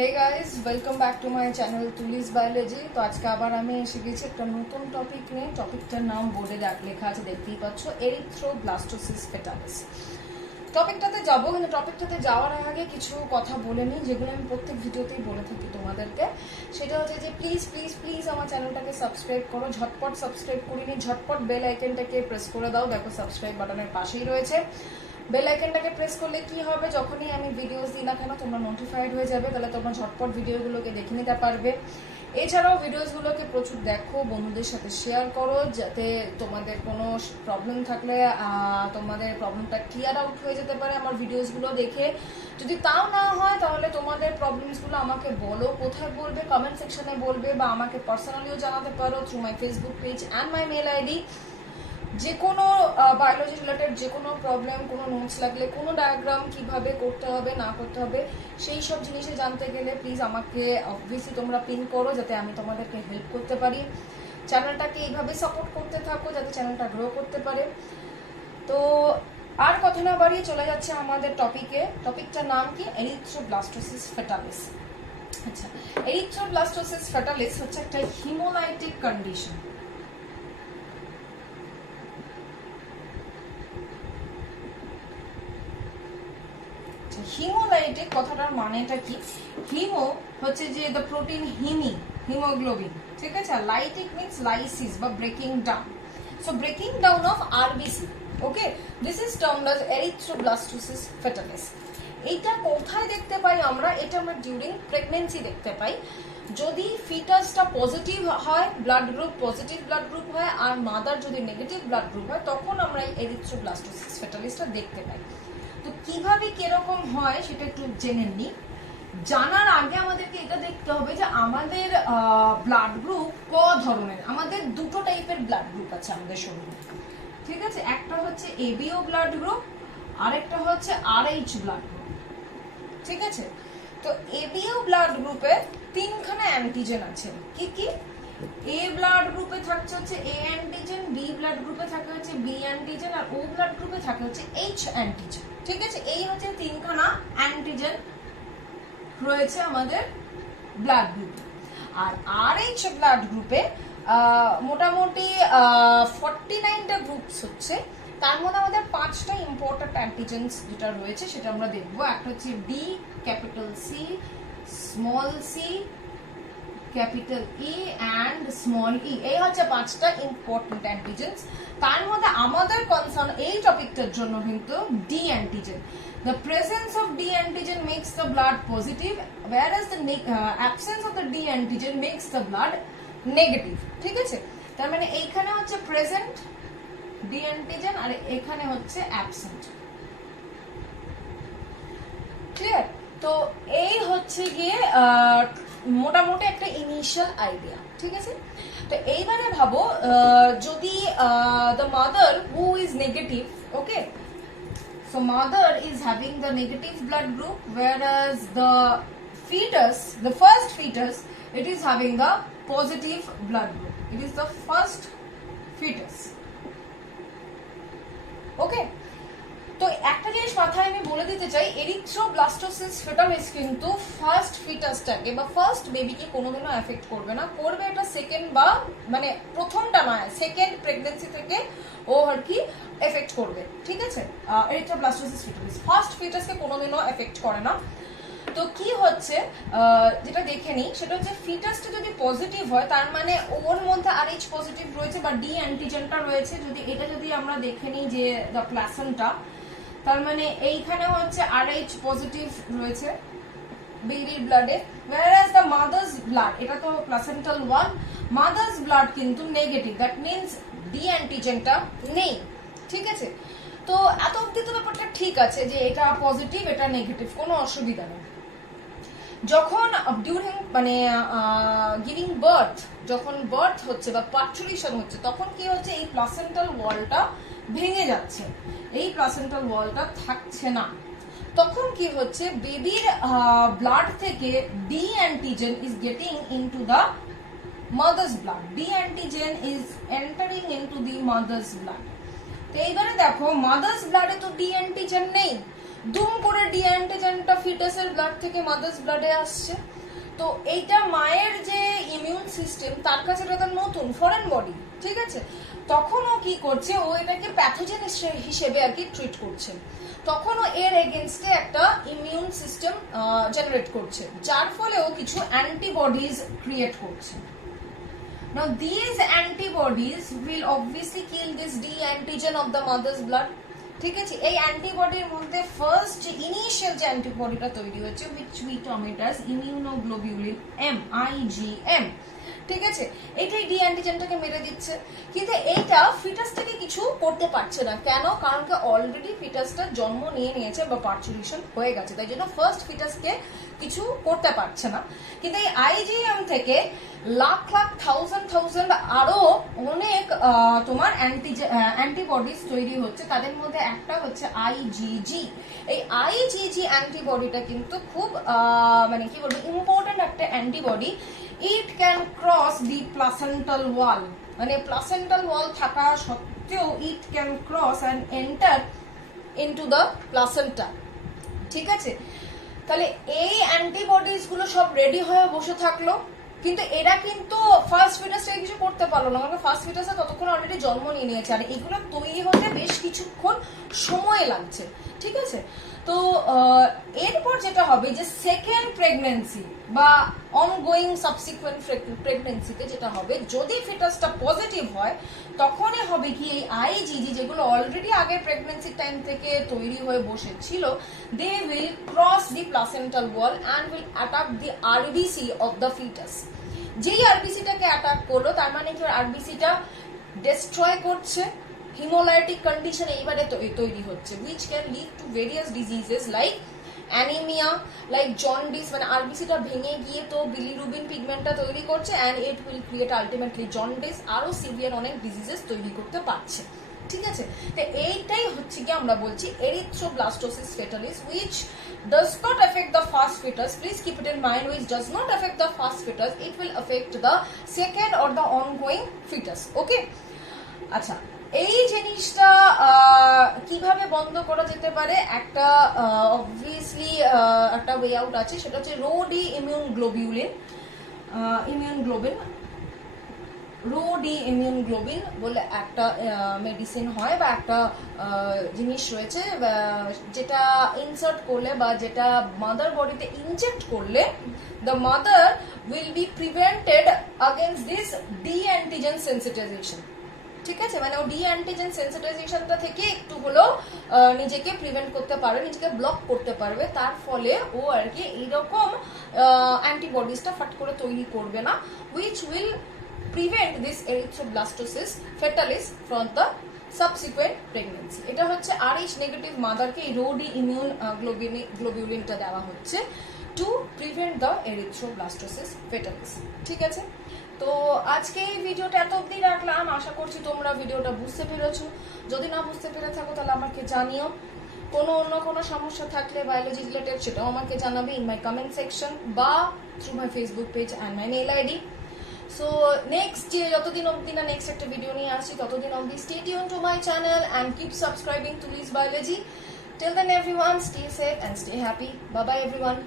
Hey guys, welcome back to my channel তুলিস biology. তো আজকে আবার আমি এসে গেছি একটা নতুন টপিক নিয়ে। টপিকটার নাম বোর্ডে লেখা আছে, দেখতেই পাচ্ছ, এরিথ্রোব্লাস্টোসিস ফেটালিস। টপিকটাতে যাবো, কিন্তু টপিকটাতে যাওয়ার আগে কিছু কথা বলে নিই, যেগুলো আমি প্রত্যেক ভিডিওতেই বলে থাকি তোমাদেরকে। সেটা হচ্ছে যে প্লিজ প্লিজ প্লিজ আমার চ্যানেলটাকে সাবস্ক্রাইব করো। ঝটপট সাবস্ক্রাইব করিনি, ঝটপট বেল আইকনটাকে প্রেস করে দাও। দেখো সাবস্ক্রাইব বাটনের পাশেই রয়েছে। বেল আইকনটাকে প্রেস করলে কি হবে, যখনই আমি ভিডিওস দিই না কেন তোমরা নোটিফাইড হয়ে যাবে, তাহলে তোমরা ঝটপট ভিডিওগুলোকে দেখে নিতে পারবে। এছাড়াও ভিডিওসগুলোকে প্রচুর দেখো, বন্ধুদের সাথে শেয়ার করো, যাতে তোমাদের কোনো প্রবলেম থাকলে তোমাদের প্রবলেমটা ক্লিয়ার আউট হয়ে যেতে পারে আমার ভিডিওসগুলো দেখে। যদি তাও না হয় তাহলে তোমাদের প্রবলেমসগুলো আমাকে বলো। কোথায় বলবে? কমেন্ট সেকশনে বলবে, বা আমাকে পার্সোনালিও জানাতে পারো through my Facebook page and my mail ID. যে কোনো বায়োলজি রিলেটেড যে কোনো প্রবলেম, কোনো নোটস লাগলে, কোনো ডায়াগ্রাম কিভাবে করতে হবে না করতে হবে, সেই সব জিনিসে জানতে গেলে প্লিজ আমাকে অবভিয়াসলি তোমরা পিন করো, যাতে আমি তোমাদেরকে হেল্প করতে পারি। চ্যানেলটাকে এইভাবে সাপোর্ট করতে থাকো, যাতে চ্যানেলটা গ্রো করতে পারে। তো আর কথা না বাড়িয়ে চলে যাচ্ছে আমাদের টপিকে। টপিকটার নাম কি? Erythroblastosis fetalis. আচ্ছা, এরিথ্রোব্লাস্টোসিস ফেটালিস হচ্ছে একটা হিমোলাইটিক কন্ডিশন। হিমোলাইটিক কথাটার মানেটা কি? হিমো হচ্ছে যে দ্য প্রোটিন হিমোগ্লোবিন, ঠিক আছে। আর লাইটিক মিন্স লাইসিস বা breaking down. So breaking down of RBC, okay, this is termed as erythroblastosis fetalis. এইটা কোথায় দেখতে পাই আমরা? এটা আমরা ডিউরিং প্রেগন্যান্সি দেখতে পাই। যদি ফিটাসটা পজিটিভ হয়, blood group positive blood group হয়, আর মাদার যদি নেগেটিভ ব্লাড গ্রুপ হয়, তখন আমরা এই এরিথ্রোব্লাস্টোসিস ফেটালিসটা দেখতে পাই। তো কিভাবে কিরকম হয় সেটা একটু জেনে নিই। জানার আগে আমাদেরকে এটা দেখতে হবে যে আমাদের ব্লাড গ্রুপ ক ধরনের। আমাদের দুটো টাইপের ব্লাড গ্রুপ আছে আমাদের শরীরে, ঠিক আছে। একটা হচ্ছে এবিও ব্লাড গ্রুপ, আরেকটা হচ্ছে আরএইচ ব্লাড গ্রুপ, ঠিক আছে। তো এবিও ব্লাড গ্রুপে তিনখানা অ্যান্টিজেন আছে। কি কি? এ ব্লাড গ্রুপে থাকছে হচ্ছে এ অ্যান্টিজেন, বি ব্লাড গ্রুপে থাকে হচ্ছে বি অ্যান্টিজেন, আর ও ব্লাড গ্রুপে থাকে হচ্ছে এইচ অ্যান্টিজেন, ঠিক আছে। এই হচ্ছে তিনখানা অ্যান্টিজেন রয়েছে আমাদের ব্লাড গ্রুপে। আর আরএইচ ব্লাড গ্রুপে মোটামুটি 49টা গ্রুপস হচ্ছে। তার মধ্যে আমাদের 5টা ইম্পর্টেন্ট অ্যান্টিজেন্স যেটা রয়েছে সেটা আমরা দেখবো। একটা হচ্ছে D, capital C, small C, capital E and small E. এই হচ্ছে 5টা ইম্পর্টেন্ট অ্যান্টিজেন্স। তার মধ্যে আমাদের কনসার্ন এই টপিকটার জন্য কিন্তু D antigen. The presence of D antigen makes the blood positive, whereas the absence of the D antigen makes the blood negative, ঠিক আছে। তার মানে এইখানে হচ্ছে প্রেজেন্ট D antigen আর এখানে হচ্ছে অ্যাবসেন্ট, ক্লিয়ার? তো এই হচ্ছে গিয়ে মোটামুটি একটা ইনিশিয়াল আইডিয়া, ঠিক আছে। তো এইবারে ভাবো, যদি the mother who is negative, okay, so mother is having the negative blood group, whereas the fetus, the first fetus, it is having the positive blood group. It is the first fetus, okay. তো একটা জিনিস মাথায় আমি বলে দিতে চাই, erythroblastosis fetalis কিন্তু first ফিটাসটাকে বা ফার্স্ট বেবিকে কোনোদিনও এফেক্ট করবে না। করবে এটা সেকেন্ড, বা মানে প্রথমটা নয়, সেকেন্ড প্রেগন্যান্সি থেকে ও আর কি এফেক্ট করবে, ঠিক আছে। এরিথ্রোব্লাস্টোসিস ফেটালিস ফার্স্ট ফিটাসকে কোনোদিনও এফেক্ট করে না। তো কি হচ্ছে, যেটা দেখে নিই, সেটা হচ্ছে ফিটাসটা যদি পজিটিভ হয়, তার মানে ওর মধ্যে আরএইচ পজিটিভ রয়েছে বা ডি অ্যান্টিজেনটা রয়েছে। যদি আমরা দেখে নিই যে দ্য প্লাসেন্টা, তার মানে এইখানে হচ্ছে আরএইচ পজিটিভ রয়েছে বেবির ব্লাডে, whereas the mother's blood, এটা তো প্লাসেন্টাল ওয়ান, মাদার্স ব্লাড কিন্তু নেগেটিভ, দ্যাট মিনস ডি অ্যান্টিজেনটা নেই, ঠিক আছে। তো এত অব্দি তো ব্যাপারটা ঠিক আছে যে এটা পজিটিভ এটা নেগেটিভ, কোনো অসুবিধা নেই। যখন ডিউরিং মানে গিভিং বার্থ, যখন বার্থ হচ্ছে বা পার্চুরেশন হচ্ছে, তখন কি হচ্ছে, এই প্লাসেন্টাল ওয়ালটা ভেঙে যাচ্ছে, এই প্লাসেন্টাল ওয়ালটা থাকছে না। তখন কি হচ্ছে, বেবির ব্লাড থেকে D antigen is getting into the mother's blood, D antigen is entering into the mother's blood. তো এইবারে দেখো, মাদার্স ব্লাডে তো ডি অ্যান্টিজেন নেই, দুম করে ডি অ্যান্টিজেনটা ফিটাসের ব্লাড থেকে মাদার্স ব্লাডে আসছে। তো এইটা মায়ের যে ইমিউন সিস্টেম তার কাছে এটা নতুন ফরেন বডি, ঠিক আছে। তখন ও কি করছে, ও এটাকে প্যাথোজেন হিসেবে আর কি ট্রিট করছে। তখন ও এর এগেনস্টে একটা ইমিউন সিস্টেম জেনারেট করছে, যার ফলে ও কিছু অ্যান্টিবডিজ ক্রিয়েট করছে। Now these antibodies will obviously kill this D antigen of the mother's blood. ঠিক আছে, এই অ্যান্টিবডির মধ্যে ফার্স্ট যে ইনিশিয়াল যে অ্যান্টিবডিটা তৈরি হচ্ছে which we term it as immunoglobulin M, IgM, ঠিক আছে, এটাই ডি অ্যান্টিজেনটাকে মেরে দিচ্ছে। কিন্তু এইটা ফিটাসটাকে কিছু করতে পারছে না, কেন? কারণ কি অলরেডি ফিটাসটা জন্ম নিয়ে নিয়েছে বা পার্চুরেশন হয়ে গেছে, তাই জন্য ফার্স্ট ফিটাসকে কিছু করতে পারছে না। কিন্তু এই আইজিএম থেকে লাখ লাখ থাউজেন্ড আরো অনেক তোমার অ্যান্টিবডিজ তৈরি হচ্ছে। তাদের মধ্যে একটা হচ্ছে আইজিজি। এই আইজিজি অ্যান্টিবডিটা কিন্তু খুব মানে কি বলবো ইম্পর্টেন্ট একটা antibody. It can cross the placental wall, মানে প্লাসেন্টাল ওয়াল থাকা সত্ত্বেও it can cross and enter into the placenta, ঠিক আছে। তাহলে এই অ্যান্টিবডিজ গুলো সব রেডি হয়ে বসে থাকলো, কিন্তু এরা কিন্তু ফার্স্ট ফিটাসটাকে কিছু করতে পারলো না, কারণ ফার্স্ট ফিটাসটা ততক্ষণ অলরেডি জন্ম নিয়ে নিয়েছে, আর এগুলো তৈরি হতে বেশ কিছুক্ষণ সময় লাগছে, ঠিক আছে। তো এরপর যেটা হবে যে সেকেন্ড প্রেগনেন্সি বা অনগোয়িং সাবসিকুয়েন্ট প্রেগনেন্সিতে যেটা হবে, যদি ফিটাসটা পজিটিভ হয় তখনই হবে কি এই আইজিজি যেগুলো অলরেডি আগে প্রেগনেন্সির টাইম থেকে তৈরি হয়ে বসেছিল, they will cross the placental wall and will attack the RBC of the foetus. যেই আরবিসিটাকে অ্যাটাক করলো তার মানে কি আরবিসিটা ডিস্ট্রয় করছে, হিমোলাইটিক কন্ডিশন এইবারে তৈরি হচ্ছে, which can lead to various diseases like anaemia, like jaundice, মানে আরবিসিটা ভেঙে গিয়ে তো বিলিরুবিন পিগমেন্টটা তৈরি করছে and it will create ultimately jaundice, আরো সিভিয়ার অনেক ডিজিজেস তৈরি করতে পারছে, ঠিক আছে। তো এইটাই হচ্ছে কি আমরা বলছি erythroblastosis fetalis, which does not affect the first fetus. Please keep it in mind, which does not affect the first fetus, it will affect the second or the ongoing fetus. Okay, আচ্ছা, এই জিনিসটা কিভাবে বন্ধ করা যেতে পারে? একটা obviously একটা ওয়ে আউট আছে, সেটা হচ্ছে রোডি ইমিউনগ্লোবিন বলে একটা মেডিসিন হয় বা একটা জিনিস রয়েছে, যেটা ইনসার্ট করলে বা যেটা মাদার বডিতে ইনজেক্ট করলে the mother will be prevented against this D antigen sensitisation, ঠিক আছে। মানে ও ডি অ্যান্টিজেন সেন্সিটাইজেশনটা থেকে একটু হলেও নিজেকে প্রিভেন্ট করতে পারবে, নিজেকে ব্লক করতে পারবে, তার ফলে ও আর কি এইরকম অ্যান্টিবডিজটা ফাট করে তৈরি করবে না, which will prevent this erythroblastosis fetalis from the subsequent pregnancy. এটা হচ্ছে RH নেগেটিভ মাদারকে এই রোডি ইমিউন গ্লোবিউলিনটা দেওয়া হচ্ছে to prevent the erythroblastosis fetalis, ঠিক আছে। তো আজকে এই ভিডিওটা এত অবধি রাখলাম, আশা করছি তোমরা ভিডিওটা বুঝতে পেরেছো। যদি না বুঝতে পেরে থাকো তাহলে আমাকে জানিও, অন্য কোনো সমস্যা থাকলে বায়োলজি রিলেটেড সেটাও আমাকে জানাবে ইন মাই কমেন্ট সেকশন বা through my Facebook page and my mail ID. So next যে যতদিন অবধি না নেক্সট একটা ভিডিও নিয়ে আসছি ততদিন অবধি stay tune to my channel and keep subscribing to Liz biology. Till then everyone, stay safe and stay happy. Bye bye everyone.